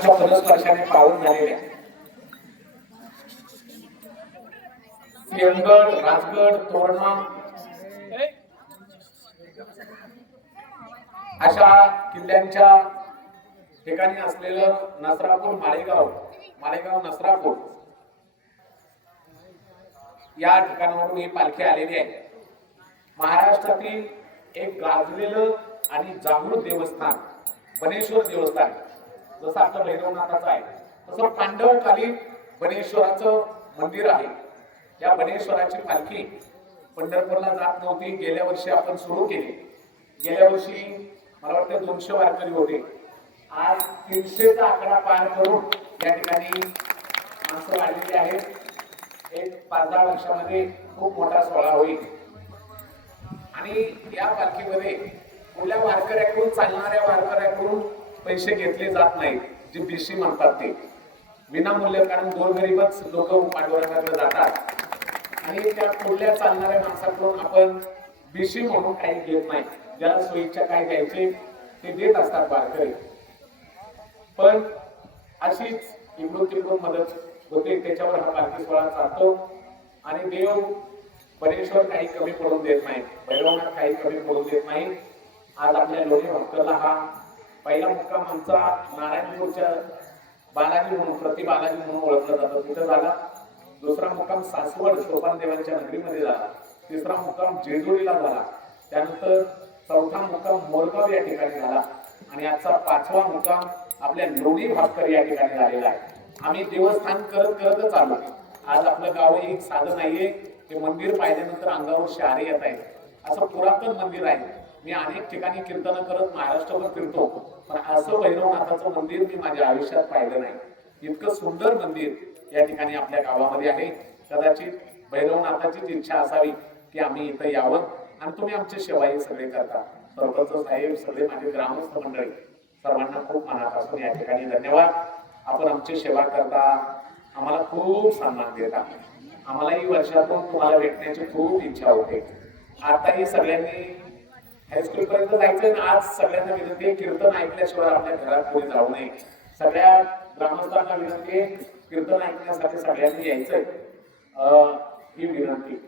पदस्पर्शाने पावन झालेल्या सिंहगड, राजगड, तोरणा अशा किल्ल्यांच्या ठिकाणी असलेलं नसरापूर माळेगाव नसरापूर या ठिकाणावरून ही पालखी आलेली आहे। महाराष्ट्रातील एक गाजलेलं आणि जागृत देवस्थान बनेश्वर देवस्थान, जसं आपलं भैरवनाथाचं आहे तसं पांडवकालीन बनेश्वराचं मंदिर आहे। या बनेश्वराची पालखी पंढरपूरला जात नव्हती, गेल्या वर्षी आपण सुरू केली। गेल्या वर्षी मला वाटतं 200 वारकरी होते, आज 300चा आकडा पार करून या ठिकाणी माणसं वाढलेली आहेत। एक 5-10 वर्षामध्ये खूप मोठा सोहळा होईल आणि या पालखीमध्ये कुठल्या वारकऱ्याकडून, चालणाऱ्या वारकऱ्याकडून पैसे घेतले जात नाहीत, जे बीसी म्हणतात ते विनामूल्य, कारण गोरगरीबच लोक पांडुरंगाकडे जातात आणि त्या कुठल्या चालणाऱ्या माणसाकडून आपण बीसी म्हणून काही घेत नाही। ज्याला सोयीच्या काय द्यायचे ते देत असतात वारकरी, पण अशीच इकडून तिकडून मदत होते, त्याच्यावर हा पालखी सोहळा चालतो आणि देव बनेश्वर काही कमी पडून देत नाही, भैरवनाथ काही कमी पडून देत नाही। आज आपल्या लोणी भक्ताला हा पहिला मुक्काम आमचा नारायणपूरच्या बालाजी म्हणून, प्रति बालाजी म्हणून ओळखला जातो, तिथं झाला। दुसरा मुक्काम सासवड सोपान देवांच्या नगरीमध्ये झाला। तिसरा मुक्काम जेजुरीला झाला। त्यानंतर चौथा मुक्काम मोरगाव या ठिकाणी झाला आणि आजचा 5वा मुक्काम आपल्या लोणी भास्कर या ठिकाणी झालेला आहे। आम्ही देवस्थान करतच आलो। आज आपलं गाव एक साधं नाहीये, ते मंदिर पाहिल्यानंतर अंगावर शहारे येत आहेत। असं पुरातन मंदिर आहे। मी अनेक ठिकाणी कीर्तन करत महाराष्ट्रभर फिरतो, पण असं भैरवनाथाचं मंदिर मी माझ्या आयुष्यात पाहिलं नाही। इतकं सुंदर मंदिर या ठिकाणी आपल्या गावामध्ये आहे। कदाचित भैरवनाथाचीच इच्छा असावी की आम्ही इथं यावं आणि तुम्ही आमची सेवाही सगळे करता। सरपंच साहेब, सगळे माझे ग्रामस्थ मंडळी, सर्वांना खूप मनापासून या ठिकाणी धन्यवाद। आपण आमची सेवा करता, आम्हाला खूप सन्मान देता। आम्हालाही वर्षातून तुम्हाला भेटण्याची खूप इच्छा होते। आताही सगळ्यांनी हायस्कूल पर्यंत जायचं ना, आज सगळ्यांना विनंती आहे, कीर्तन ऐकल्याशिवाय आपल्या घरात कोणी जाऊ नये। सगळ्या ग्रामस्थांना विनंती आहे, कीर्तन ऐकण्यासाठी सगळ्यांनी यायचंय, ही विनंती।